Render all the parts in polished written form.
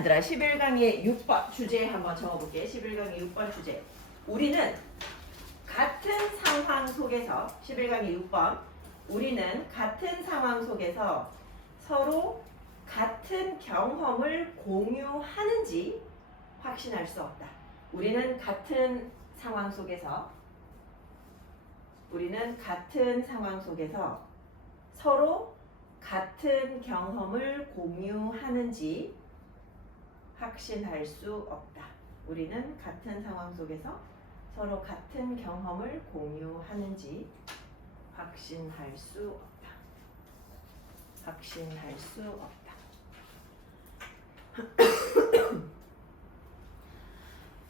얘들아 11강의 6번 주제 한번 적어볼게. 11강의 6번 주제. 우리는 같은 상황 속에서 11강의 6번 우리는 같은 상황 속에서 서로 같은 경험을 공유하는지 확신할 수 없다. 우리는 같은 상황 속에서 서로 같은 경험을 공유하는지 확신할 수 없다. 우리는 같은 상황 속에서 서로 같은 경험을 공유하는지 확신할 수 없다. 확신할 수 없다.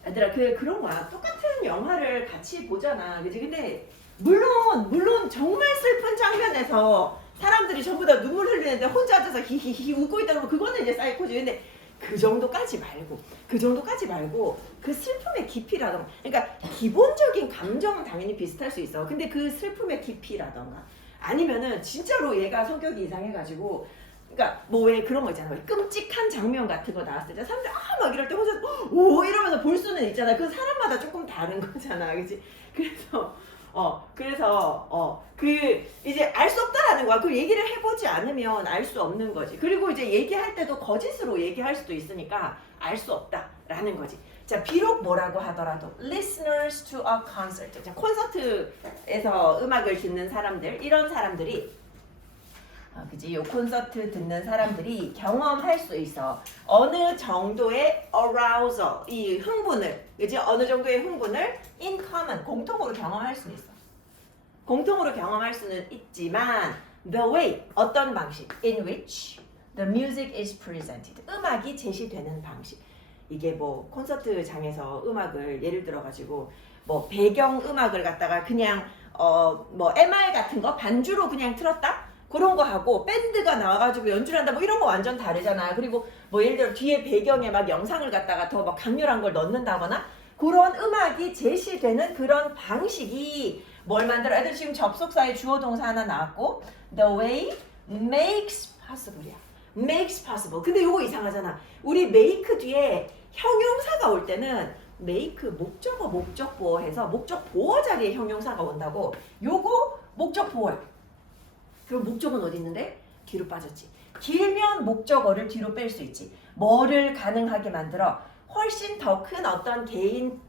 얘들아 그런 거야. 똑같은 영화를 같이 보잖아. 그치? 근데 물론 정말 슬픈 장면에서 사람들이 전부 다 눈물 흘리는데 혼자 앉아서 히히히 웃고 있다는 거 그거는 이제 사이코지. 근데 그 정도까지 말고 그 슬픔의 깊이라던가, 그러니까 기본적인 감정은 당연히 비슷할 수 있어. 근데 그 슬픔의 깊이라던가 아니면은 진짜로 얘가 성격이 이상해가지고, 그러니까 뭐 왜 그런 거 있잖아. 끔찍한 장면 같은 거 나왔을 때 사람들 막 이럴 때 혼자 오 이러면서 볼 수는 있잖아. 그 사람마다 조금 다른 거잖아, 그렇지? 그래서 이제 알 수 없다라는 거야. 그 얘기를 해보지 않으면 알 수 없는 거지. 그리고 이제 얘기할 때도 거짓으로 얘기할 수도 있으니까 알 수 없다라는 거지. 자, 비록 뭐라고 하더라도 listeners to a concert. 자, 콘서트에서 음악을 듣는 사람들, 이런 사람들이 그지? 요 콘서트 듣는 사람들이 경험할 수 있어. 어느 정도의 arousal, 이 흥분을, 그지? 어느 정도의 흥분을 in common, 공통으로 경험할 수는 있어. 공통으로 경험할 수는 있지만 the way, 어떤 방식, in which the music is presented, 음악이 제시되는 방식. 이게 뭐 콘서트장에서 음악을 예를 들어 가지고 뭐 배경 음악을 갖다가 그냥 뭐 MR 같은 거 반주로 그냥 틀었다? 그런 거 하고 밴드가 나와가지고 연주를 한다 뭐 이런 거 완전 다르잖아. 그리고 뭐 예를 들어 뒤에 배경에 막 영상을 갖다가 더 막 강렬한 걸 넣는다거나 그런 음악이 제시되는 그런 방식이 뭘 만들어? 애들 지금 접속사에 주어 동사 하나 나왔고 the way makes possible이야. makes possible. 근데 요거 이상하잖아. 우리 make 뒤에 형용사가 올 때는 make 목적어 목적보어 해서 목적보어 자리에 형용사가 온다고. 요거 목적보어야. 그럼 목적은 어디 있는데? 뒤로 빠졌지. 길면 목적어를 뒤로 뺄 수 있지. 뭐를 가능하게 만들어? 훨씬 더 큰 어떤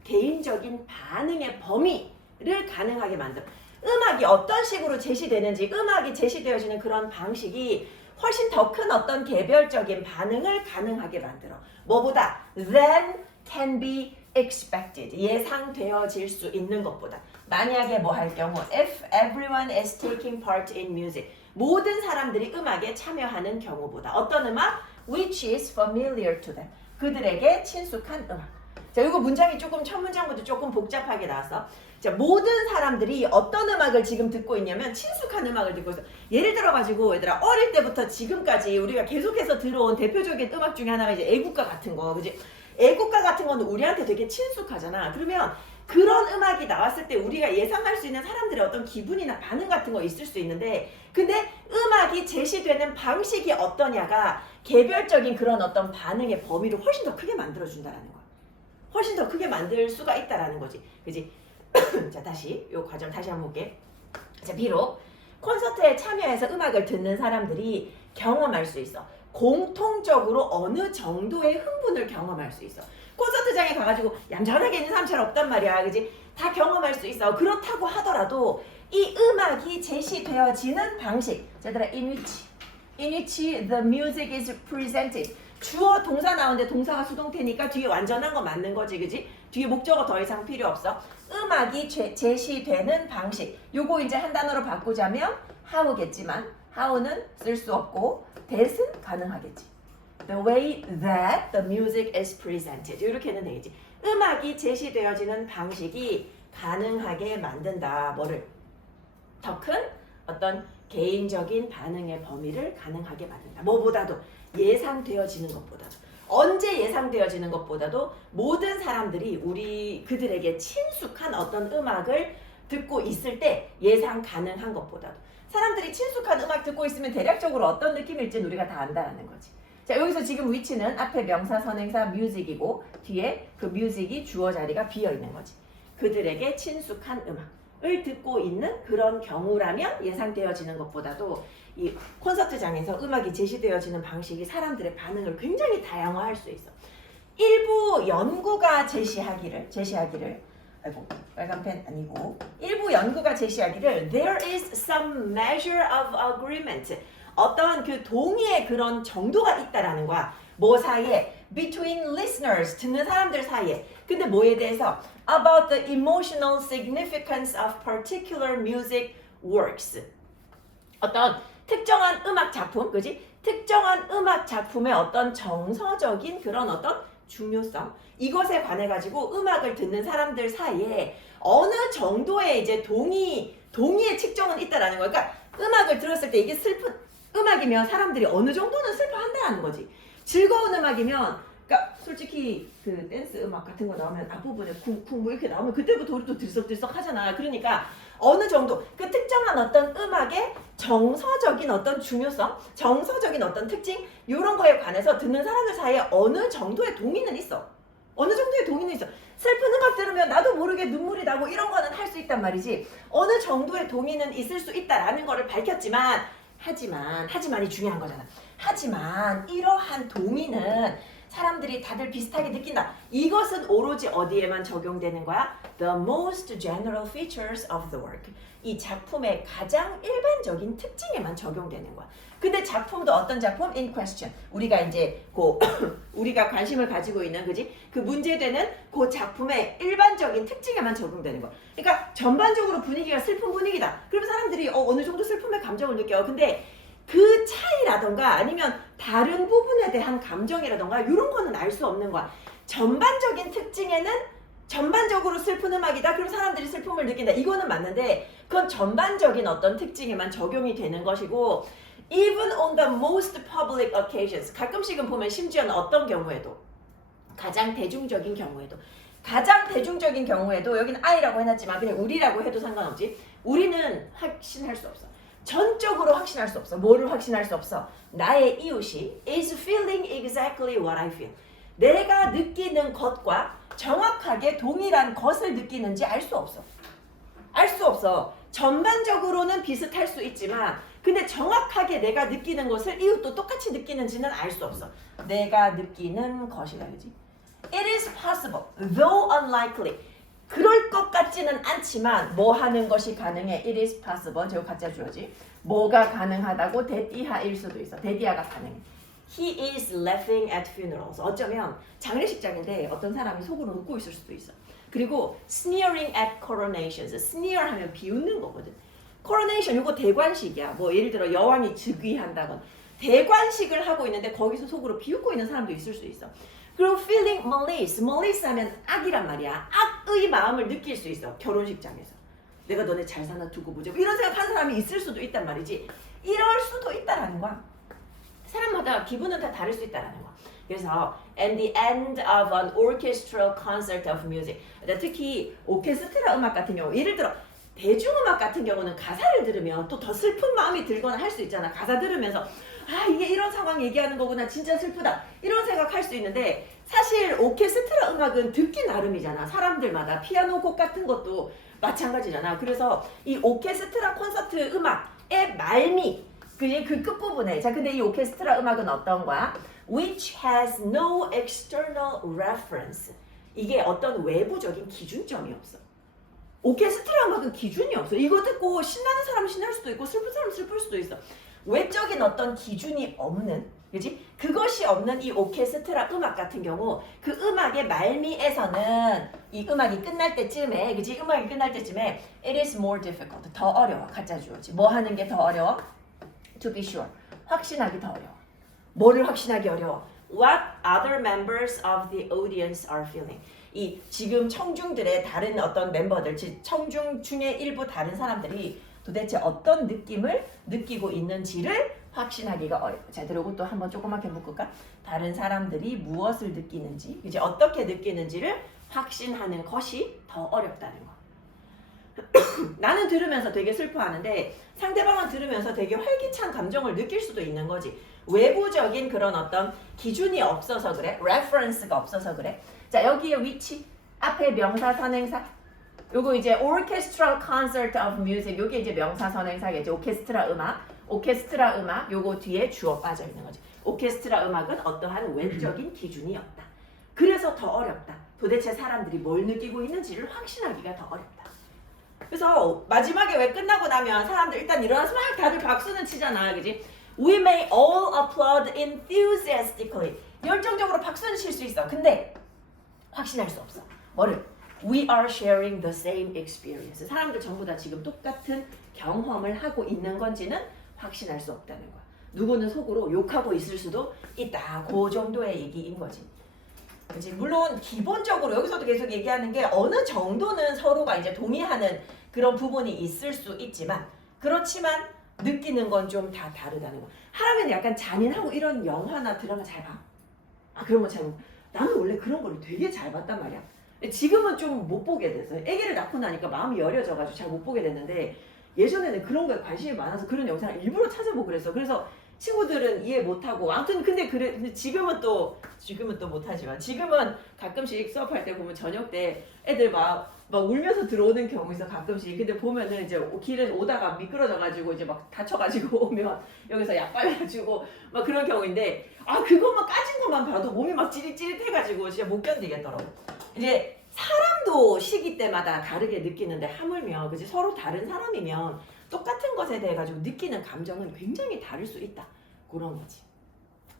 개인적인 반응의 범위를 가능하게 만들어. 음악이 어떤 식으로 제시되는지, 음악이 제시되어지는 그런 방식이 훨씬 더 큰 어떤 개별적인 반응을 가능하게 만들어. 뭐보다? Than can be expected. 예상되어질 수 있는 것보다. 만약에 뭐 할 경우 if everyone is taking part in music. 모든 사람들이 음악에 참여하는 경우보다. 어떤 음악? Which is familiar to them. 그들에게 친숙한 음악. 자, 이거 문장이 조금 첫 문장부터 조금 복잡하게 나왔어. 자, 모든 사람들이 어떤 음악을 지금 듣고 있냐면 친숙한 음악을 듣고 있어. 예를 들어 가지고 얘들아 어릴 때부터 지금까지 우리가 계속해서 들어온 대표적인 음악 중에 하나가 이제 애국가 같은 거, 그지? 애국가 같은 거는 우리한테 되게 친숙하잖아. 그러면 그런 음악이 나왔을 때 우리가 예상할 수 있는 사람들의 어떤 기분이나 반응 같은 거 있을 수 있는데, 근데 음악이 제시되는 방식이 어떠냐가 개별적인 그런 어떤 반응의 범위를 훨씬 더 크게 만들어준다라는 거야. 훨씬 더 크게 만들 수가 있다라는 거지. 그지? 자, 다시 요 과정 다시 한번 볼게. 자, 비록 콘서트에 참여해서 음악을 듣는 사람들이 경험할 수 있어. 공통적으로 어느 정도의 흥분을 경험할 수 있어. 콘서트장에 가가지고 얌전하게 있는 사람 잘 없단 말이야, 그지? 다 경험할 수 있어. 그렇다고 하더라도 이 음악이 제시되어지는 방식, 얘들아, in which the music is presented. 주어 동사 나오는데 동사가 수동태니까 뒤에 완전한 거 맞는 거지, 그지? 뒤에 목적어 더 이상 필요 없어. 음악이 제시되는 방식. 요거 이제 한 단어로 바꾸자면 how겠지만 how는 쓸 수 없고 that은 가능하겠지. The way that the music is presented. 이렇게는 되겠지. 음악이 제시되어지는 방식이 가능하게 만든다. 뭐를? 더 큰 어떤 개인적인 반응의 범위를 가능하게 만든다. 뭐보다도 예상되어지는 것보다도. 언제 예상되어지는 것보다도 모든 사람들이 그들에게 친숙한 어떤 음악을 듣고 있을 때 예상 가능한 것보다도. 사람들이 친숙한 음악 듣고 있으면 대략적으로 어떤 느낌일지는 우리가 다 안다라는 거지. 자, 여기서 지금 위치는 앞에 명사, 선행사, music이고 뒤에 그 music이 주어 자리가 비어 있는 거지. 그들에게 친숙한 음악을 듣고 있는 그런 경우라면 예상되어지는 것보다도 이 콘서트장에서 음악이 제시되어지는 방식이 사람들의 반응을 굉장히 다양화할 수 있어. 일부 연구가 제시하기를 아이고 빨간 펜 아니고 일부 연구가 제시하기를 there is some measure of agreement 어떤 그 동의의 그런 정도가 있다라는 거야. 뭐 사이에? between listeners 듣는 사람들 사이에. 근데 뭐에 대해서? about the emotional significance of particular music works. 어떤 특정한 음악 작품, 그지? 특정한 음악 작품의 어떤 정서적인 그런 어떤 중요성 이것에 관해 가지고 음악을 듣는 사람들 사이에 어느 정도의 이제 동의의 측정은 있다라는 거야. 그러니까 음악을 들었을 때 이게 슬픈 음악이면 사람들이 어느 정도는 슬퍼한다는 거지. 즐거운 음악이면 그러니까 솔직히 그 댄스 음악 같은 거 나오면 앞부분에 쿵쿵 뭐 이렇게 나오면 그때부터 우리도 들썩들썩 하잖아. 그러니까 어느 정도 그 특정한 어떤 음악의 정서적인 어떤 중요성, 정서적인 어떤 특징 이런 거에 관해서 듣는 사람들 사이에 어느 정도의 동의는 있어. 어느 정도의 동의는 있어. 슬픈 음악 들으면 나도 모르게 눈물이 나고 이런 거는 할 수 있단 말이지. 어느 정도의 동의는 있을 수 있다라는 거를 밝혔지만 하지만이 중요한 거잖아. 하지만 이러한 동의는 사람들이 다들 비슷하게 느낀다. 이것은 오로지 어디에만 적용되는 거야? The most general features of the work. 이 작품의 가장 일반적인 특징에만 적용되는 거야. 근데 작품도 어떤 작품? In question. 우리가 이제 우리가 관심을 가지고 있는 그지? 그 문제되는 그 작품의 일반적인 특징에만 적용되는 거야. 그러니까 전반적으로 분위기가 슬픈 분위기다. 그러면 사람들이 어느 정도 슬픔의 감정을 느껴. 근데 그 차이라던가 아니면 다른 부분에 대한 감정이라던가 이런 거는 알 수 없는 거야. 전반적인 특징에는 전반적으로 슬픈 음악이다. 그럼 사람들이 슬픔을 느낀다. 이거는 맞는데 그건 전반적인 어떤 특징에만 적용이 되는 것이고 even on the most public occasions 가끔씩은 보면 심지어는 어떤 경우에도 가장 대중적인 경우에도 여기는 I라고 해놨지만 그냥 우리라고 해도 상관없지. 우리는 확신할 수 없어. 전적으로 확신할 수 없어. 뭐를 확신할 수 없어? 나의 이웃이 is feeling exactly what I feel. 내가 느끼는 것과 정확하게 동일한 것을 느끼는지 알 수 없어. 알 수 없어. 전반적으로는 비슷할 수 있지만 근데 정확하게 내가 느끼는 것을 이웃도 똑같이 느끼는지는 알 수 없어. 내가 느끼는 것이다. 그지? It is possible, though unlikely. 그럴 것 같지는 않지만 뭐 하는 것이 가능해? It is possible. 제가 가짜 주어지. 뭐가 가능하다고? 대디하일 수도 있어. 대디하가 가능해. He is laughing at funerals. 어쩌면 장례식장인데 어떤 사람이 속으로 웃고 있을 수도 있어. 그리고 sneering at coronations. sneer 하면 비웃는 거거든. coronation 이거 대관식이야. 뭐 예를 들어 여왕이 즉위한다거나 대관식을 하고 있는데 거기서 속으로 비웃고 있는 사람도 있을 수 있어. 그리고 feeling malice 하면 악이란 말이야. 악의 마음을 느낄 수 있어. 결혼식장에서. 내가 너네 잘 사나 두고 보자. 이런 생각하는 사람이 있을 수도 있단 말이지. 이럴 수도 있다라는 거야. 사람마다 기분은 다 다를 수 있다라는 거야. 그래서 at the end of an orchestral concert of music. 특히 오케스트라 음악 같은 경우 예를 들어 대중음악 같은 경우는 가사를 들으면 또 더 슬픈 마음이 들거나 할 수 있잖아. 가사 들으면서 아 이게 이런 상황 얘기하는 거구나 진짜 슬프다 이런 생각할 수 있는데 사실 오케스트라 음악은 듣기 나름이잖아. 사람들마다 피아노 곡 같은 것도 마찬가지잖아. 그래서 이 오케스트라 콘서트 음악의 말미 그 끝부분에 자 근데 이 오케스트라 음악은 어떤 거야? Which has no external reference. 이게 어떤 외부적인 기준점이 없어. 오케스트라 음악은 기준이 없어. 이거 듣고 신나는 사람은 신날 수도 있고 슬픈 사람은 슬플 수도 있어. 외적인 어떤 기준이 없는, 그지? 그것이 없는 이 오케스트라 음악 같은 경우 그 음악의 말미에서는 이 음악이 끝날 때쯤에, 그지? 음악이 끝날 때쯤에 it is more difficult. 더 어려워. 가짜 주어지. 뭐 하는 게 더 어려워? To be sure. 확신하기 더 어려워. 뭐를 확신하기 어려워? What other members of the audience are feeling. 이 지금 청중들의 다른 어떤 멤버들, 청중 중에 일부 다른 사람들이 도대체 어떤 느낌을 느끼고 있는지를 확신하기가 어려워. 자, 그리고 또 한번 조그맣게 묶을까? 다른 사람들이 무엇을 느끼는지, 이제 어떻게 느끼는지를 확신하는 것이 더 어렵다는 거. 나는 들으면서 되게 슬퍼하는데 상대방은 들으면서 되게 활기찬 감정을 느낄 수도 있는 거지. 외부적인 그런 어떤 기준이 없어서 그래. reference가 없어서 그래. 자, 여기에 위치, 앞에 명사 선행사. 요거 이제 orchestral concert of music. 요게 이제 명사 선행사겠죠. 오케스트라 음악. 오케스트라 음악. 요거 뒤에 주어 빠져 있는 거지. 오케스트라 음악은 어떠한 외적인 기준이 없다. 그래서 더 어렵다. 도대체 사람들이 뭘 느끼고 있는지를 확신하기가 더 어렵다. 그래서 마지막에 왜 끝나고 나면 사람들 일단 일어나서 막 다들 박수는 치잖아. 그지? We may all applaud enthusiastically. 열정적으로 박수는 칠 수 있어. 근데 확신할 수 없어. 뭐를? We are sharing the same experience. 사람들 전부 다 지금 똑같은 경험을 하고 있는 건지는 확신할 수 없다는 거야. 누구는 속으로 욕하고 있을 수도 있다. 그 정도의 얘기인 거지. 그치? 물론 기본적으로 여기서도 계속 얘기하는 게 어느 정도는 서로가 이제 동의하는 그런 부분이 있을 수 있지만 그렇지만 느끼는 건 좀 다 다르다는 거. 하라면 약간 잔인하고 이런 영화나 드라마 잘 봐. 아 그런 거 잘 봐. 나는 원래 그런 거를 되게 잘 봤단 말이야. 지금은 좀 못 보게 됐어. 아기를 낳고 나니까 마음이 여려져가지고 잘 못 보게 됐는데 예전에는 그런 거에 관심이 많아서 그런 영상을 일부러 찾아보고 그랬어. 그래서 친구들은 이해 못하고 아무튼 근데 지금은 또 못하지만 지금은 가끔씩 수업할 때 보면 저녁 때 애들 막 울면서 들어오는 경우 있어 가끔씩. 근데 보면은 이제 길에 오다가 미끄러져가지고 이제 막 다쳐가지고 오면 여기서 약 발라주고 막 그런 경우인데 아 그것만 까진 것만 봐도 몸이 막 찌릿찌릿해가지고 진짜 못 견디겠더라고. 이제 사람도 시기 때마다 다르게 느끼는데 하물며 그치 서로 다른 사람이면 똑같은 것에 대해 가지고 느끼는 감정은 굉장히 다를 수 있다. 그런 거지.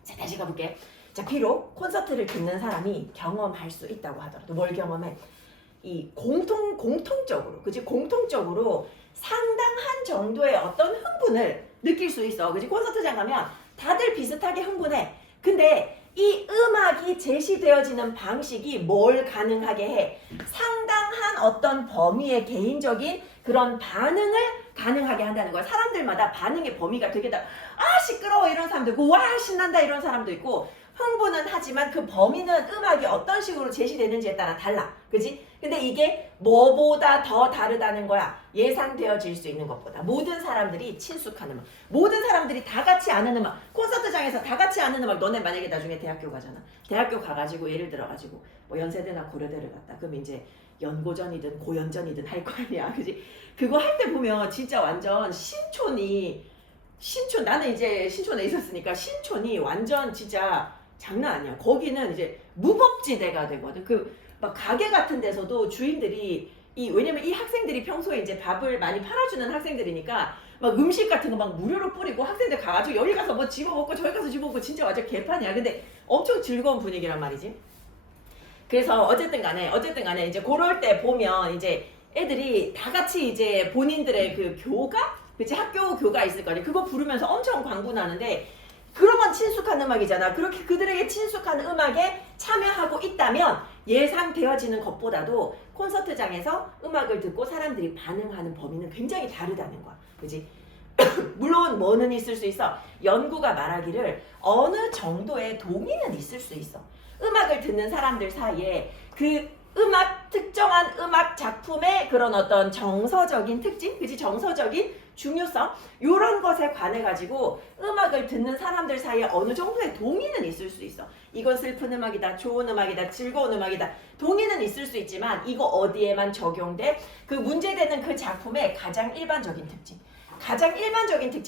자 다시 가볼게. 자 비록 콘서트를 듣는 사람이 경험할 수 있다고 하더라도 뭘 경험해? 이 공통적으로 그치 공통적으로 상당한 정도의 어떤 흥분을 느낄 수 있어. 그치 콘서트장 가면 다들 비슷하게 흥분해. 근데 이 음악이 제시되어지는 방식이 뭘 가능하게 해? 상당한 어떤 범위의 개인적인 그런 반응을 가능하게 한다는 거야. 사람들마다 반응의 범위가 되게 시끄러워 이런 사람도 있고 와 신난다 이런 사람도 있고 흥분은 하지만 그 범위는 음악이 어떤 식으로 제시되는지에 따라 달라. 그지? 근데 이게 뭐보다 더 다르다는 거야. 예상되어질 수 있는 것보다. 모든 사람들이 친숙한 음악. 모든 사람들이 다 같이 아는 음악. 콘서트장에서 다 같이 아는 음악. 너네 만약에 나중에 대학교 가잖아. 대학교 가가지고 예를 들어가지고 뭐 연세대나 고려대를 갔다. 그럼 이제 연고전이든 고연전이든 할 거 아니야. 그지? 그거 할 때 보면 진짜 완전 신촌 나는 이제 신촌에 있었으니까 신촌이 완전 진짜 장난 아니야. 거기는 이제 무법지대가 되거든. 막 가게 같은 데서도 주인들이 왜냐면 이 학생들이 평소에 이제 밥을 많이 팔아주는 학생들이니까 막 음식 같은 거 막 무료로 뿌리고 학생들 가가지고 여기 가서 뭐 집어먹고 저기 가서 집어먹고 진짜 완전 개판이야. 근데 엄청 즐거운 분위기란 말이지. 그래서 어쨌든 간에 이제 그럴 때 보면 이제 애들이 다 같이 이제 본인들의 그 교가? 그치 학교 교가 있을 거 아니야. 그거 부르면서 엄청 광분하는데 그러면 친숙한 음악이잖아. 그렇게 그들에게 친숙한 음악에 참여하고 있다면 예상되어지는 것보다도 콘서트장에서 음악을 듣고 사람들이 반응하는 범위는 굉장히 다르다는 거야. 그지? 물론 뭐는 있을 수 있어. 연구가 말하기를 어느 정도의 동의는 있을 수 있어. 음악을 듣는 사람들 사이에 그 특정한 음악 작품의 그런 어떤 정서적인 특징, 그치? 정서적인 중요성, 요런 것에 관해 가지고 음악을 듣는 사람들 사이에 어느 정도의 동의는 있을 수 있어. 이건 슬픈 음악이다, 좋은 음악이다, 즐거운 음악이다. 동의는 있을 수 있지만 이거 어디에만 적용돼? 그 문제되는 그 작품의 가장 일반적인 특징.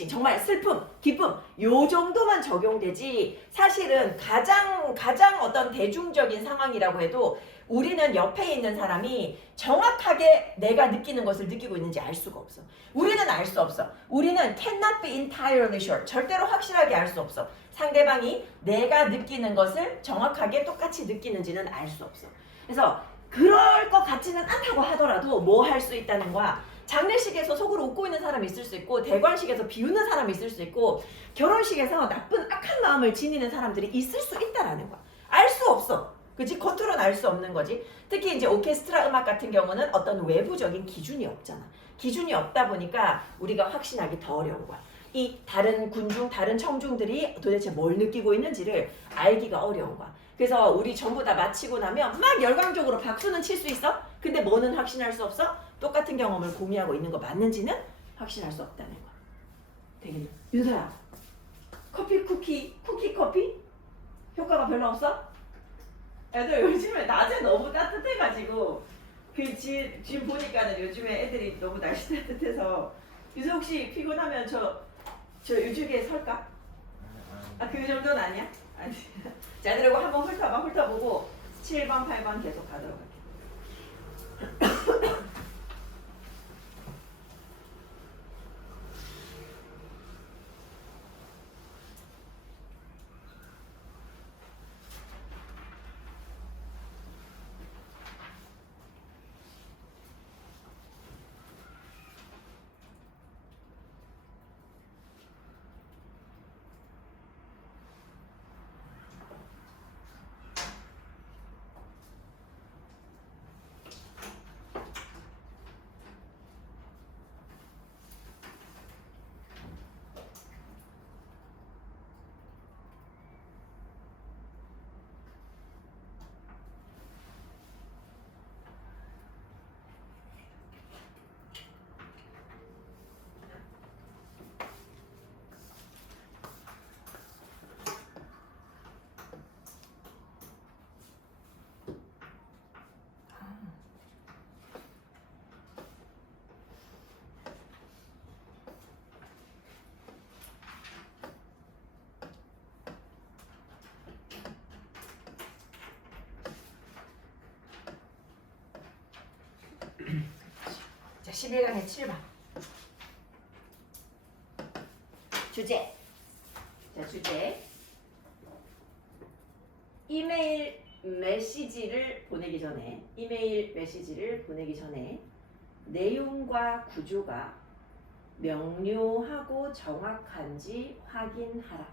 정말 슬픔, 기쁨 요 정도만 적용되지 사실은 가장 어떤 대중적인 상황이라고 해도 우리는 옆에 있는 사람이 정확하게 내가 느끼는 것을 느끼고 있는지 알 수가 없어. 우리는 알 수 없어. 우리는 cannot be entirely sure. 절대로 확실하게 알 수 없어. 상대방이 내가 느끼는 것을 정확하게 똑같이 느끼는지는 알 수 없어. 그래서 그럴 것 같지는 않다고 하더라도 뭐 할 수 있다는 거야. 장례식에서 속으로 웃고 있는 사람이 있을 수 있고 대관식에서 비웃는 사람이 있을 수 있고 결혼식에서 나쁜 악한 마음을 지니는 사람들이 있을 수 있다라는 거야. 알 수 없어. 그치? 겉으로는 알 수 없는 거지. 특히 이제 오케스트라 음악 같은 경우는 어떤 외부적인 기준이 없잖아. 기준이 없다 보니까 우리가 확신하기 더 어려운 거야. 이 다른 군중, 다른 청중들이 도대체 뭘 느끼고 있는지를 알기가 어려운 거야. 그래서 우리 전부 다 마치고 나면 막 열광적으로 박수는 칠 수 있어? 근데 뭐는 확신할 수 없어? 똑같은 경험을 공유하고 있는 거 맞는지는 확신할 수 없다는 거야. 되겠네. 윤서야. 쿠키 커피 효과가 별로 없어? 애들 요즘에 낮에 너무 따뜻해가지고 지금 보니까는 요즘에 애들이 너무 날씨 따뜻해서 유서 혹시 피곤하면 저 요쪽에 설까? 아 그 정도는 아니야? 아니. 자 애들하고 한번 훑어보고 7번 8번 계속 가도록 할게. 자 11강의 7번 주제. 자 주제. 이메일 메시지를 보내기 전에 내용과 구조가 명료하고 정확한지 확인하라.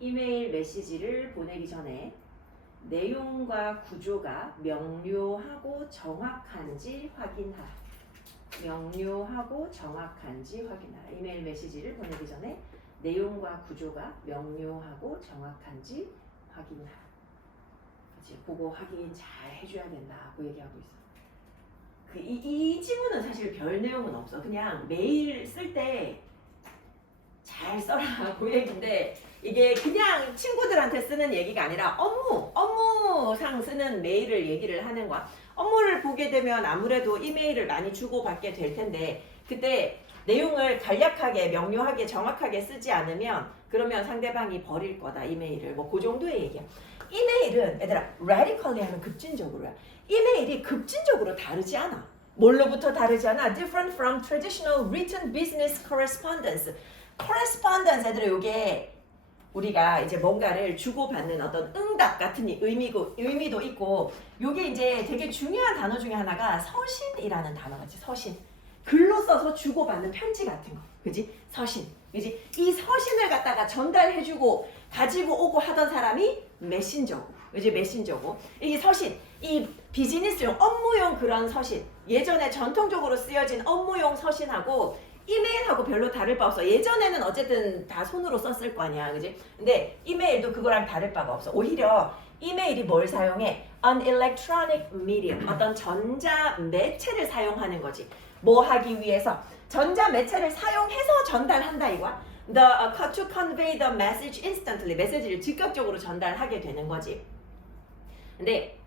이메일 메시지를 보내기 전에 내용과 구조가 명료하고 정확한지 확인하라. 이메일 메시지를 보내기 전에 내용과 구조가 명료하고 정확한지 확인하라. 그치? 그거 확인 잘 해줘야 된다고 얘기하고 있어. 이 지문은 사실 별 내용은 없어. 그냥 메일 쓸 때 잘 써라 그 얘기인데 이게 그냥 친구들한테 쓰는 얘기가 아니라 업무상 쓰는 메일을 얘기를 하는 거야. 업무를 보게 되면 아무래도 이메일을 많이 주고받게 될 텐데 그때 내용을 간략하게 명료하게 정확하게 쓰지 않으면 그러면 상대방이 버릴 거다 이메일을. 뭐 그 정도의 얘기야. 이메일은 얘들아 radically 하면 급진적으로야. 이메일이 급진적으로 다르지 않아. 뭘로부터 다르지 않아? Different from traditional written business correspondence. correspondence 애들아 요게 우리가 이제 뭔가를 주고받는 어떤 응답 같은 의미도 있고 요게 이제 되게 중요한 단어 중에 하나가 서신이라는 단어가지. 서신. 글로 써서 주고받는 편지 같은 거. 그지? 서신. 그지? 이 서신을 갖다가 전달해주고 가지고 오고 하던 사람이 메신저고. 그지? 메신저고. 이 서신. 이 비즈니스용 업무용 그런 서신. 예전에 전통적으로 쓰여진 업무용 서신하고 이메일하고 별로 다를 바 없어. 예전에는 어쨌든 다 손으로 썼을 거 아니야. 그지? 근데 이메일도 그거랑 다를 바가 없어. 오히려 이메일이 뭘 사용해? An electronic medium. 어떤 전자 매체를 사용하는 거지. 뭐 하기 위해서? 전자 매체를 사용해서 전달한다 이거야. To convey the message instantly. 메시지를 즉각적으로 전달하게 되는 거지. 근데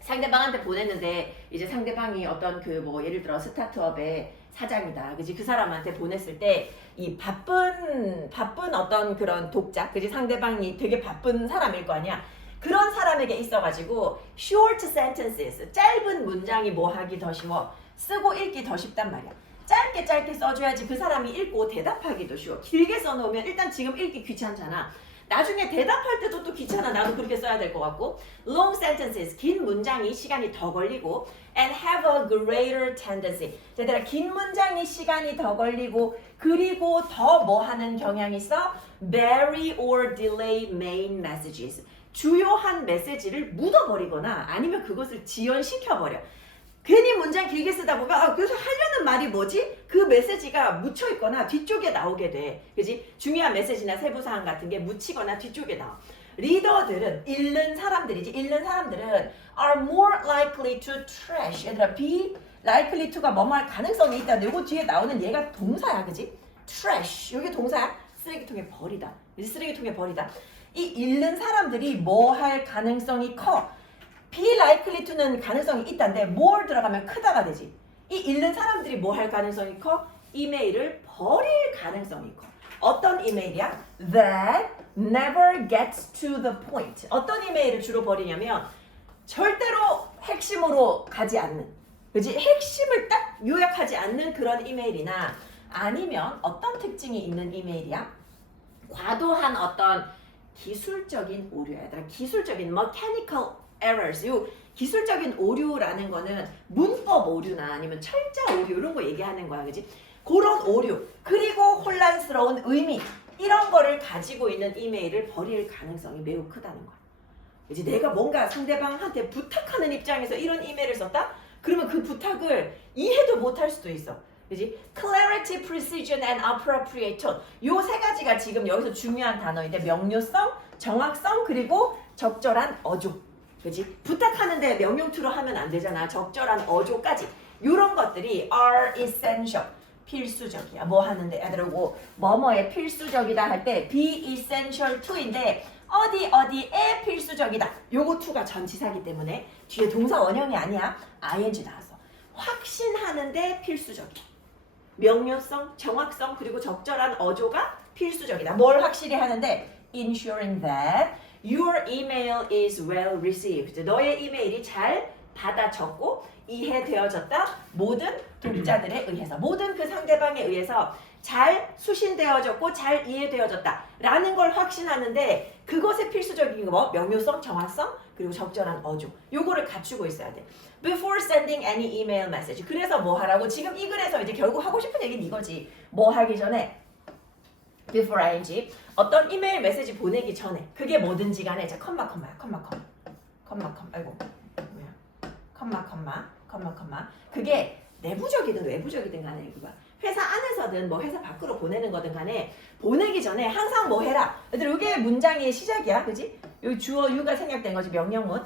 상대방한테 보냈는데 이제 상대방이 어떤 그 뭐 예를 들어 스타트업의 사장이다. 그지? 그 사람한테 보냈을 때 이 바쁜 어떤 그런 독자, 그지? 상대방이 되게 바쁜 사람일 거 아니야. 그런 사람에게 있어가지고 short sentences, 짧은 문장이 뭐 하기 더 쉬워. 쓰고 읽기 더 쉽단 말이야. 짧게 써줘야지 그 사람이 읽고 대답하기도 쉬워. 길게 써놓으면 일단 지금 읽기 귀찮잖아. 나중에 대답할 때도 또 귀찮아. 나도 그렇게 써야 될 것 같고. Long sentences, 긴 문장이 시간이 더 걸리고 and have a greater tendency. 얘들아, 긴 문장이 시간이 더 걸리고 그리고 더 뭐 하는 경향이 있어? Bury or delay main messages. 주요한 메시지를 묻어버리거나 아니면 그것을 지연시켜버려. 괜히 문장 길게 쓰다 보면 그래서 하려는 말이 뭐지? 그 메시지가 묻혀있거나 뒤쪽에 나오게 돼. 그지? 중요한 메시지나 세부사항 같은 게 묻히거나 뒤쪽에 나와. 리더들은 읽는 사람들이지. 읽는 사람들은 are more likely to trash. 얘들아 be likely to가 뭐뭐 할 가능성이 있다. 요거 뒤에 나오는 얘가 동사야. 그지? trash. 요게 동사야. 쓰레기통에 버리다. 그지? 쓰레기통에 버리다. 이 잃는 사람들이 뭐 할 가능성이 커? be likely to는 가능성이 있다인데 more 들어가면 크다가 되지. 이 잃는 사람들이 뭐 할 가능성이 커? 이메일을 버릴 가능성이 커. 어떤 이메일이야? That never gets to the point. 어떤 이메일을 주로 버리냐면 절대로 핵심으로 가지 않는, 그지? 핵심을 딱 요약하지 않는 그런 이메일이나 아니면 어떤 특징이 있는 이메일이야? 과도한 어떤 기술적인 오류야. 얘들아, 기술적인 mechanical errors. 요 기술적인 오류라는 거는 문법 오류나 아니면 철자 오류 이런 거 얘기하는 거야. 그지? 그런 오류 그리고 혼란스러운 의미 이런 거를 가지고 있는 이메일을 버릴 가능성이 매우 크다는 거야. 이제 내가 뭔가 상대방한테 부탁하는 입장에서 이런 이메일을 썼다? 그러면 그 부탁을 이해도 못할 수도 있어. 그지? Clarity, precision, and appropriate tone. 요 세 가지가 지금 여기서 중요한 단어인데 명료성, 정확성, 그리고 적절한 어조. 그지? 부탁하는데 명령투로 하면 안 되잖아. 적절한 어조까지. 요런 것들이 are essential. 필수적이야. 뭐 하는데 애들하고 뭐뭐에 필수적이다 할 때 be essential to인데 어디에 필수적이다. 요거 to가 전치사기 때문에 뒤에 동사 원형이 아니야. ing 나왔어. 확신하는데 필수적이야. 명료성, 정확성, 그리고 적절한 어조가 필수적이다. 뭘 확실히 하는데 ensuring that your email is well received. 너의 이메일이 잘 받아 적고 이해되어졌다. 모든 독자들에 의해서, 모든 그 상대방에 의해서 잘 수신되어졌고 잘 이해되어졌다 라는 걸 확신하는데 그것의 필수적인 거 뭐? 명료성, 정확성, 그리고 적절한 어조. 요거를 갖추고 있어야 돼. Before sending any email message. 그래서 뭐 하라고? 지금 이 글에서 이제 결국 하고 싶은 얘기는 이거지. 뭐 하기 전에 before ing 어떤 이메일 메시지 보내기 전에 그게 뭐든지 간에 자 컴마 아이고 뭐야 컴마 그게 내부적이든 외부적이든 간에 그거 회사 안에서든 뭐 회사 밖으로 보내는 거든 간에 보내기 전에 항상 뭐 해라. 얘들 이게 문장의 시작이야. 그지? 여기 주어 유가 생략된 거지. 명령문.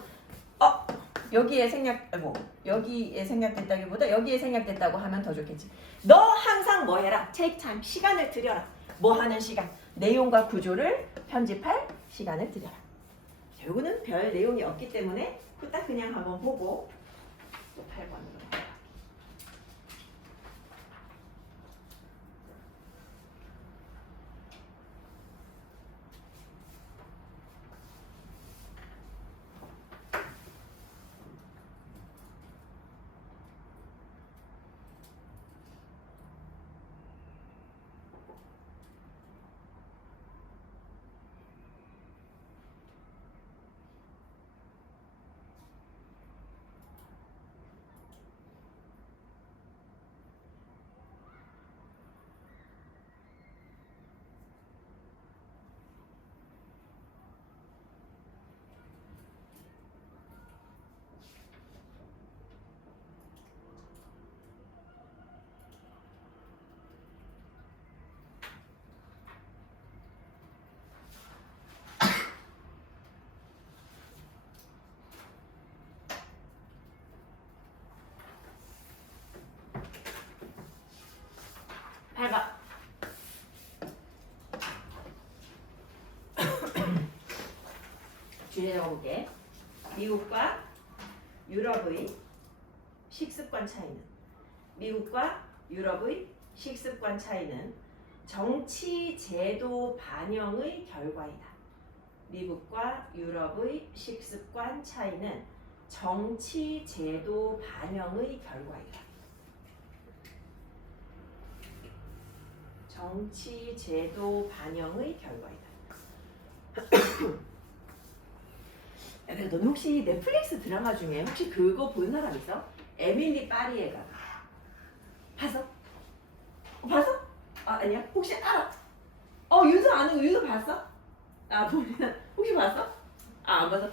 여기에 생략됐다기보다 여기에 생략됐다고 하면 더 좋겠지. 너 항상 뭐 해라. take time. 시간을 들여라. 뭐 하는 시간. 내용과 구조를 편집할 시간을 들여라. 자, 요거는 별 내용이 없기 때문에 딱 그냥 한번 보고 8번으로. 해봐. 주제 적어볼게. 미국과 유럽의 식습관 차이는 정치 제도 반영의 결과이다. 미국과 유럽의 식습관 차이는 정치 제도 반영의 결과이다. 정치 제도 반영의 결과이다. 야, 넌 혹시 넷플릭스 드라마 중에 혹시 그거 본 사람 있어? 에밀리 파리에가 봤어? 봤어? 아니야? 혹시 알아? 윤서 아는 거 윤서 봤어? 보면 혹시 봤어? 안 봤어?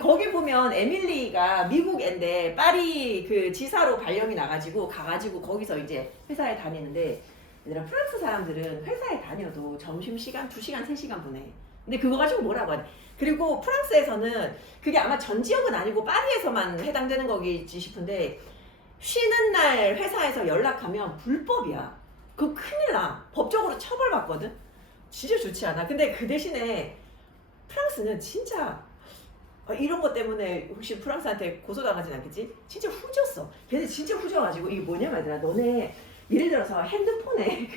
거기 보면 에밀리가 미국 앤데 파리 그 지사로 발령이 나가지고 가가지고 거기서 이제 회사에 다니는데 얘들아 프랑스 사람들은 회사에 다녀도 점심시간 2시간 3시간 보내. 근데 그거 가지고 뭐라고 하냐. 그리고 프랑스에서는 그게 아마 전 지역은 아니고 파리에서만 해당되는 거겠지 싶은데 쉬는 날 회사에서 연락하면 불법이야. 그거 큰일 나. 법적으로 처벌받거든. 진짜 좋지 않아? 근데 그 대신에 프랑스는 진짜 이런 것 때문에 혹시 프랑스한테 고소당하진 않겠지? 진짜 후졌어. 걔네 진짜 후져가지고 이게 뭐냐면 얘들아, 너네 예를 들어서 핸드폰에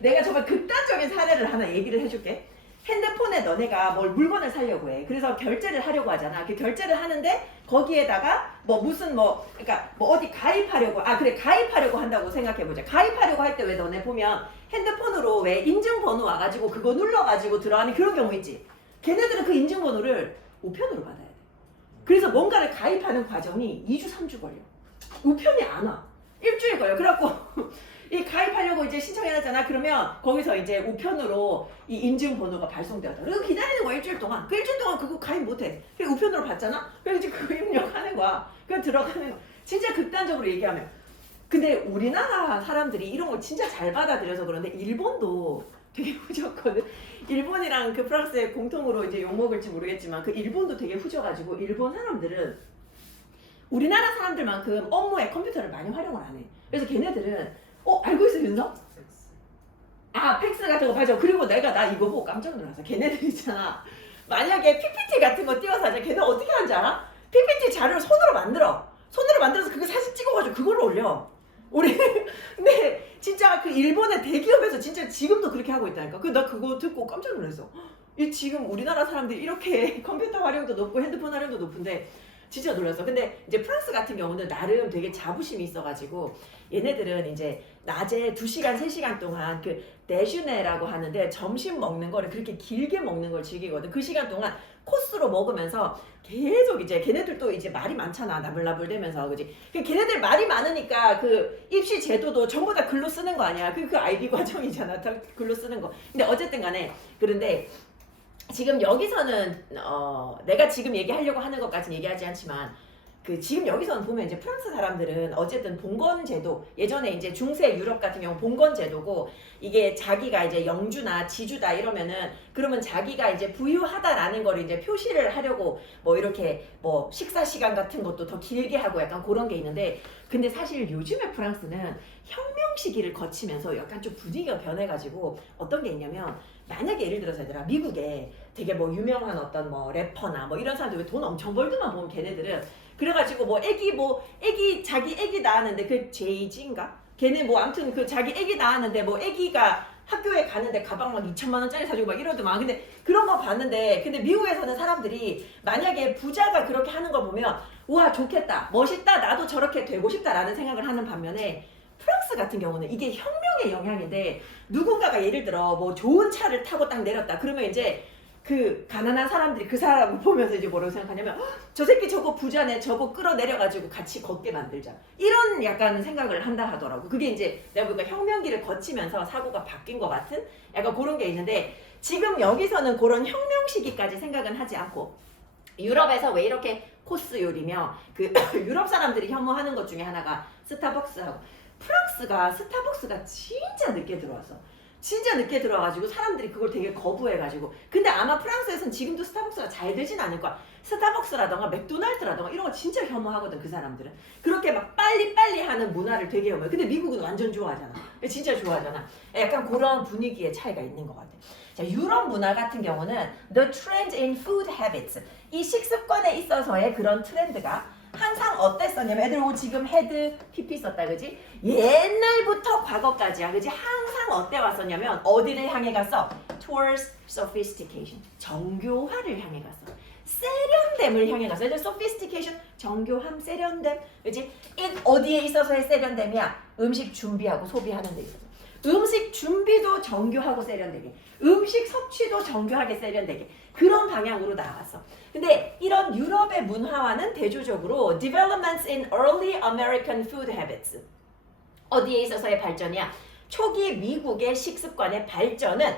내가 정말 극단적인 사례를 하나 얘기를 해줄게. 핸드폰에 너네가 뭘 물건을 사려고 해. 그래서 결제를 하려고 하잖아. 그 결제를 하는데 거기에다가 뭐 무슨 뭐 그러니까 뭐 어디 가입하려고 그래 가입하려고 한다고 생각해보자. 가입하려고 할 때 왜 너네 보면 핸드폰으로 왜 인증번호 와가지고 그거 눌러가지고 들어가는 그런 경우 있지. 걔네들은 그 인증번호를 우편으로 받아야 돼. 그래서 뭔가를 가입하는 과정이 2주 3주 걸려. 우편이 안 와. 일주일 걸려. 그래갖고 이 가입하려고 이제 신청해놨잖아. 그러면 거기서 이제 우편으로 이 인증번호가 발송되었다. 그리고 기다리는 거야 일주일 동안. 그 일주일 동안 그거 가입 못해. 그냥 우편으로 받잖아. 그래서 이제 그거 입력하는 거야. 그냥 들어가는 거. 진짜 극단적으로 얘기하면. 근데 우리나라 사람들이 이런 걸 진짜 잘 받아들여서 그런데 일본도 되게 후졌거든. 일본이랑 그 프랑스의 공통으로 이제 욕먹을지 모르겠지만 그 일본도 되게 후져가지고 일본 사람들은 우리나라 사람들만큼 업무에 컴퓨터를 많이 활용을 안 해. 그래서 걔네들은 알고 있어 윤서? 팩스 같은 거 맞아. 그리고 나 이거 보고 깜짝 놀랐어. 걔네들 있잖아. 만약에 PPT 같은 거 띄워서 하자. 걔네 어떻게 하는지 알아? PPT 자료를 손으로 만들어서 그거 사진 찍어가지고 그걸로 올려. 우리 근데 진짜 그 일본의 대기업에서 진짜 지금도 그렇게 하고 있다니까. 나 그거 듣고 깜짝 놀랐어. 이 지금 우리나라 사람들이 이렇게 컴퓨터 활용도 높고 핸드폰 활용도 높은데 진짜 놀랐어. 근데 이제 프랑스 같은 경우는 나름 되게 자부심이 있어가지고 얘네들은 이제 낮에 2시간, 3시간 동안 그 데슈네라고 하는데 점심 먹는 거를 그렇게 길게 먹는 걸 즐기거든. 그 시간 동안 코스로 먹으면서 계속 이제 걔네들도 이제 말이 많잖아. 나불나불대면서 그지. 걔네들 말이 많으니까 그 입시 제도도 전부 다 글로 쓰는 거 아니야. 그 IB 과정이잖아. 다 글로 쓰는 거. 근데 어쨌든 간에 그런데 지금 여기서는 내가 지금 얘기하려고 하는 것까지는 얘기하지 않지만 그 지금 여기서는 보면 이제 프랑스 사람들은 어쨌든 봉건 제도 예전에 이제 중세 유럽 같은 경우 봉건 제도고 이게 자기가 이제 영주나 지주다 이러면은 그러면 자기가 이제 부유하다라는 걸 이제 표시를 하려고 뭐 이렇게 뭐 식사 시간 같은 것도 더 길게 하고 약간 그런 게 있는데 근데 사실 요즘에 프랑스는 혁명 시기를 거치면서 약간 좀 분위기가 변해가지고 어떤 게 있냐면 만약에 예를 들어서 얘들아 미국에 되게 뭐 유명한 어떤 뭐 래퍼나 뭐 이런 사람들 왜 돈 엄청 벌드만 보면 걔네들은 그래가지고 뭐 애기 자기 애기 낳았는데 그 제이지인가? 걔네 뭐 아무튼 그 자기 애기 낳았는데 뭐 애기가 학교에 가는데 가방 막 2천만 원짜리 사주고 막 이러더만. 근데 그런 거 봤는데 근데 미국에서는 사람들이 만약에 부자가 그렇게 하는 걸 보면 우와 좋겠다 멋있다 나도 저렇게 되고 싶다라는 생각을 하는 반면에 프랑스 같은 경우는 이게 혁명의 영향인데 누군가가 예를 들어 뭐 좋은 차를 타고 딱 내렸다 그러면 이제 그 가난한 사람들이 그 사람을 보면서 이제 뭐라고 생각하냐면 저 새끼 저거 부자네 저거 끌어내려가지고 같이 걷게 만들자 이런 약간 생각을 한다 하더라고. 그게 이제 내가 보니까 혁명기를 거치면서 사고가 바뀐 것 같은 약간 그런 게 있는데 지금 여기서는 그런 혁명 시기까지 생각은 하지 않고 유럽에서 왜 이렇게 코스 요리며 그 유럽 사람들이 혐오하는 것 중에 하나가 스타벅스하고 프랑스가 스타벅스가 진짜 늦게 들어왔어. 진짜 늦게 들어와가지고 사람들이 그걸 되게 거부해가지고 근데 아마 프랑스에서는 지금도 스타벅스가 잘 되진 않을 거야. 스타벅스라던가 맥도날드라던가 이런 거 진짜 혐오하거든 그 사람들은. 그렇게 막 빨리빨리 하는 문화를 되게 혐오해. 근데 미국은 완전 좋아하잖아. 진짜 좋아하잖아. 약간 그런 분위기의 차이가 있는 것 같아. 자, 유럽 문화 같은 경우는 The trend in food habits 이 식습관에 있어서의 그런 트렌드가 항상 어땠었냐면 애들 지금 헤드 PP 썼다 그지? 옛날부터 과거까지야 그지? 항상 어때 왔었냐면 어디를 향해 갔어? Towards sophistication 정교화를 향해 갔어. 세련됨을 향해 갔어. 애들 sophistication 정교함 세련됨 그지? 어디에 있어서의 세련됨이야? 음식 준비하고 소비하는 데 있어서. 음식 준비도 정교하고 세련되게 음식 섭취도 정교하게 세련되게 그런 방향으로 나아갔어. 근데 이런 유럽의 문화와는 대조적으로 developments in early American food habits 어디에 있어서의 발전이야? 초기 미국의 식습관의 발전은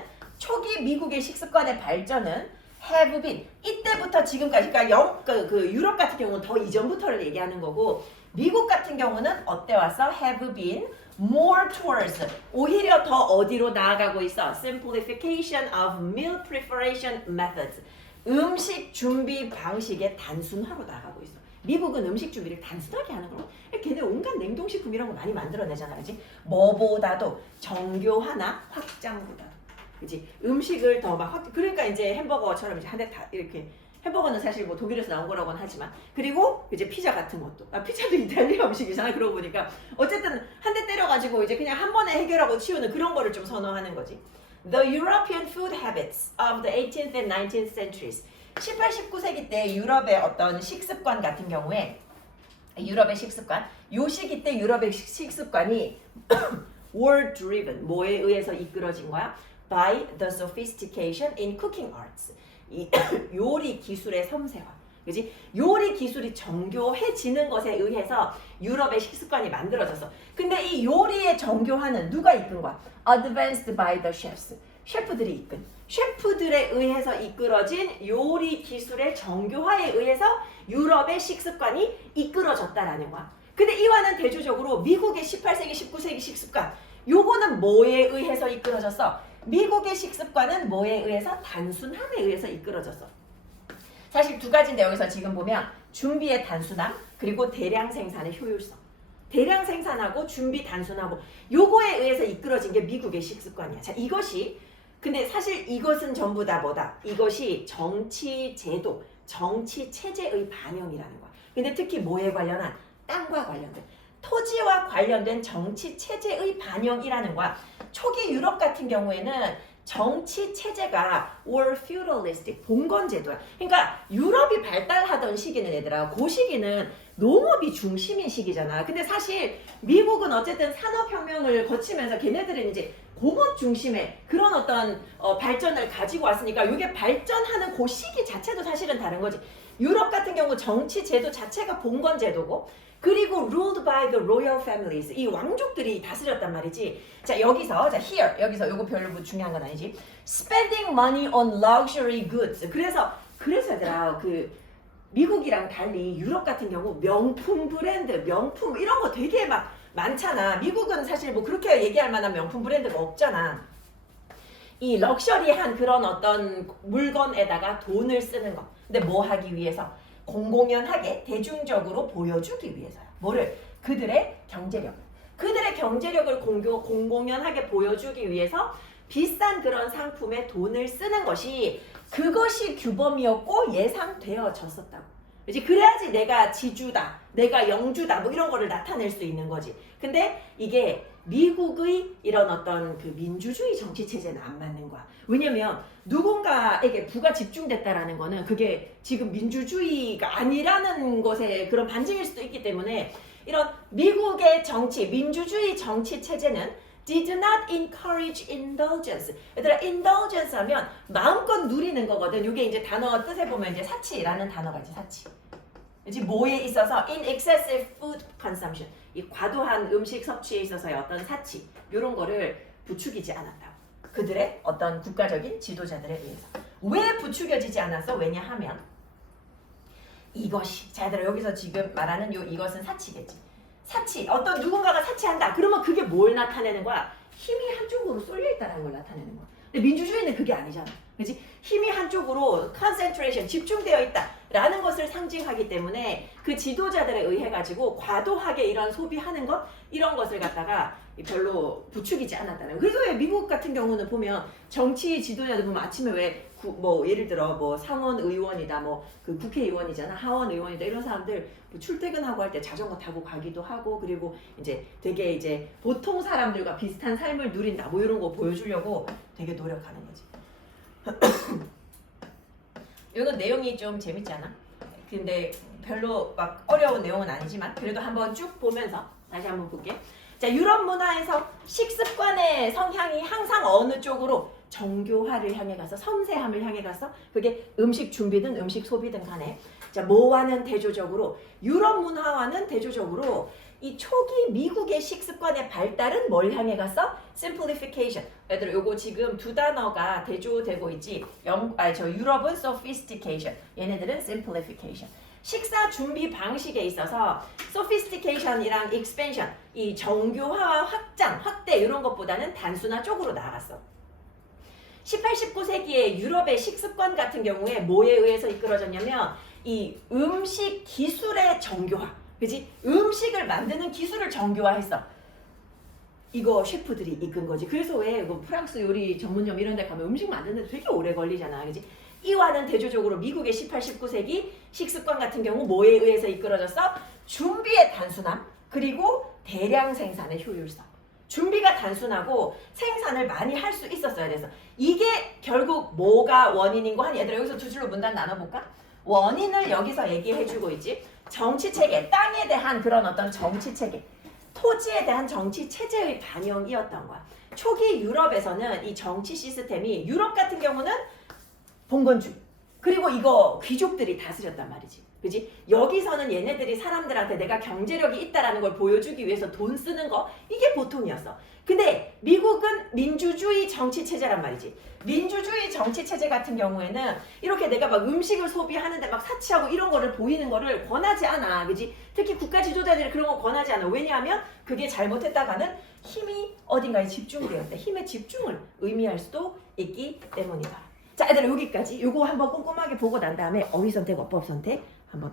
have been 이때부터 지금까지 그러니까 그 유럽 같은 경우는 더 이전부터를 얘기하는 거고 미국 같은 경우는 어때 왔어? have been more towards 오히려 더 어디로 나아가고 있어? simplification of meal preparation methods 음식 준비 방식의 단순화로 나가고 있어. 미국은 음식 준비를 단순하게 하는 거고 걔네 온갖 냉동식품 이런 거 많이 만들어내잖아 그지? 뭐보다도 정교화나 확장보다 그지? 음식을 더 막 그러니까 이제 햄버거처럼 이제 한 대 다 이렇게 햄버거는 사실 뭐 독일에서 나온 거라고는 하지만 그리고 이제 피자 같은 것도 피자도 이탈리아 음식이잖아. 그러고 보니까 어쨌든 한 대 때려가지고 이제 그냥 한 번에 해결하고 치우는 그런 거를 좀 선호하는 거지. The European food habits of the 18th and 19th centuries. 18, 19세기 때 유럽의 어떤 식습관 같은 경우에 유럽의 식습관, 요 시기 때 유럽의 식습관이 were driven, 뭐에 의해서 이끌어진 거야? By the sophistication in cooking arts. 이 요리 기술의 섬세화. 그지? 요리 기술이 정교해지는 것에 의해서 유럽의 식습관이 만들어졌어. 근데 이 요리의 정교화는 누가 이끈 거야? Advanced by the chefs. 셰프들이 이끈. 셰프들에 의해서 이끌어진 요리 기술의 정교화에 의해서 유럽의 식습관이 이끌어졌다라는 거야. 근데 이와는 대조적으로 미국의 18세기, 19세기 식습관, 요거는 뭐에 의해서 이끌어졌어? 미국의 식습관은 뭐에 의해서? 단순함에 의해서 이끌어졌어. 사실 두 가지인데 여기서 지금 보면 준비의 단순함 그리고 대량 생산의 효율성. 대량 생산하고 준비 단순하고 요거에 의해서 이끌어진 게 미국의 식습관이야. 자, 이것이 근데 사실 이것은 전부 다 뭐다? 이것이 정치 제도, 정치 체제의 반영이라는 거야. 근데 특히 뭐에 관련한? 땅과 관련된 토지와 관련된 정치 체제의 반영이라는 거야. 초기 유럽 같은 경우에는 정치 체제가 were feudalistic, 봉건 제도야. 그러니까 유럽이 발달하던 시기는 얘들아, 그 시기는 농업이 중심인 시기잖아. 근데 사실 미국은 어쨌든 산업혁명을 거치면서 걔네들은 이제 공업 중심의 그런 어떤 발전을 가지고 왔으니까 이게 발전하는 그 시기 자체도 사실은 다른 거지. 유럽 같은 경우 정치 제도 자체가 봉건 제도고 그리고 ruled by the royal families. 이 왕족들이 다스렸단 말이지. 자, 여기서 자 here 여기서 요거 별로 중요한 건 아니지. spending money on luxury goods. 그래서 얘들아 그 미국이랑 달리 유럽 같은 경우 명품 브랜드, 명품 이런 거 되게 막 많잖아. 미국은 사실 뭐 그렇게 얘기할 만한 명품 브랜드가 없잖아. 이 럭셔리한 그런 어떤 물건에다가 돈을 쓰는 거. 근데 뭐 하기 위해서? 공공연하게 대중적으로 보여주기 위해서요. 뭐를? 그들의 경제력. 그들의 경제력을 공공연하게 보여주기 위해서 비싼 그런 상품에 돈을 쓰는 것이 그것이 규범이었고 예상되어졌었다고. 그렇지? 그래야지 내가 지주다, 내가 영주다 뭐 이런 거를 나타낼 수 있는 거지. 근데 이게 미국의 이런 어떤 그 민주주의 정치 체제는 안 맞는 거야. 왜냐면 누군가에게 부가 집중됐다라는 거는 그게 지금 민주주의가 아니라는 것에 그런 반증일 수도 있기 때문에 이런 미국의 정치, 민주주의 정치 체제는 did not encourage indulgence. 얘들아, indulgence 하면 마음껏 누리는 거거든. 이게 이제 단어 뜻에 보면 이제 사치라는 단어가 있지, 사치. 이제 뭐에 있어서 in excessive food consumption. 이 과도한 음식 섭취에 있어서의 어떤 사치, 이런 거를 부추기지 않았다. 그들의 어떤 국가적인 지도자들에 의해서. 왜 부추겨지지 않았어? 왜냐하면 이것이, 자, 얘들아, 여기서 지금 말하는 이것은 사치겠지. 사치, 어떤 누군가가 사치한다. 그러면 그게 뭘 나타내는 거야? 힘이 한쪽으로 쏠려 있다는 걸 나타내는 거야. 근데 민주주의는 그게 아니잖아. 그렇지? 힘이 한쪽으로 concentration, 집중되어 있다라는 것을 상징하기 때문에 그 지도자들에 의해 가지고 과도하게 이런 소비하는 것, 이런 것을 갖다가 별로 부추기지 않았다는 거예요. 그래서 왜 미국 같은 경우는 보면 정치 지도자들 보면 아침에 왜 뭐 예를 들어 뭐 상원 의원이다, 뭐 그 국회의원이잖아, 하원 의원이다, 이런 사람들 뭐 출퇴근하고 할 때 자전거 타고 가기도 하고, 그리고 이제 되게 이제 보통 사람들과 비슷한 삶을 누린다, 뭐 이런 거 보여주려고 되게 노력하는 거지. 이건 내용이 좀 재밌잖아. 근데 별로 막 어려운 내용은 아니지만 그래도 한번 쭉 보면서 다시 한번 볼게. 자, 유럽 문화에서 식습관의 성향이 항상 어느 쪽으로? 정교화를 향해 가서, 섬세함을 향해 가서, 그게 음식 준비든 음식 소비든 간에, 자, 뭐와는 대조적으로, 유럽 문화와는 대조적으로 이 초기 미국의 식습관의 발달은 뭘 향해 갔어? simplification. 얘들 요거 지금 두 단어가 대조되고 있지. 유럽은 sophistication, 얘네들은 simplification. 식사 준비 방식에 있어서 sophistication이랑 expansion, 이 정교화와 확장, 확대 이런 것보다는 단순화 쪽으로 나아갔어. 18, 19세기의 유럽의 식습관 같은 경우에 뭐에 의해서 이끌어졌냐면 이 음식 기술의 정교화. 그지? 음식을 만드는 기술을 정교화했어. 이거 셰프들이 이끈 거지. 그래서 왜 프랑스 요리 전문점 이런 데 가면 음식 만드는데 되게 오래 걸리잖아. 그지? 이와는 대조적으로 미국의 18, 19세기 식습관 같은 경우 뭐에 의해서 이끌어졌어? 준비의 단순함 그리고 대량 생산의 효율성. 준비가 단순하고 생산을 많이 할 수 있었어야 돼서 이게 결국 뭐가 원인인 거 한 얘들아 여기서 두 줄로 문단 나눠볼까? 원인을 여기서 얘기해주고 있지. 정치체계, 땅에 대한 그런 어떤 정치체계, 토지에 대한 정치체제의 반영이었던 거야. 초기 유럽에서는 이 정치 시스템이 유럽 같은 경우는 봉건주의 그리고 이거 귀족들이 다스렸단 말이지. 그지? 여기서는 얘네들이 사람들한테 내가 경제력이 있다라는 걸 보여주기 위해서 돈 쓰는 거 이게 보통이었어. 근데 미국은 민주주의 정치체제란 말이지. 민주주의 정치체제 같은 경우에는 이렇게 내가 막 음식을 소비하는데 막 사치하고 이런 거를 보이는 거를 권하지 않아. 그지? 특히 국가 지도자들이 그런 거 권하지 않아. 왜냐하면 그게 잘못했다가는 힘이 어딘가에 집중되어 있다. 힘의 집중을 의미할 수도 있기 때문이다. 자, 얘들아 여기까지. 요거 한번 꼼꼼하게 보고 난 다음에 어휘 선택, 어법 선택 한번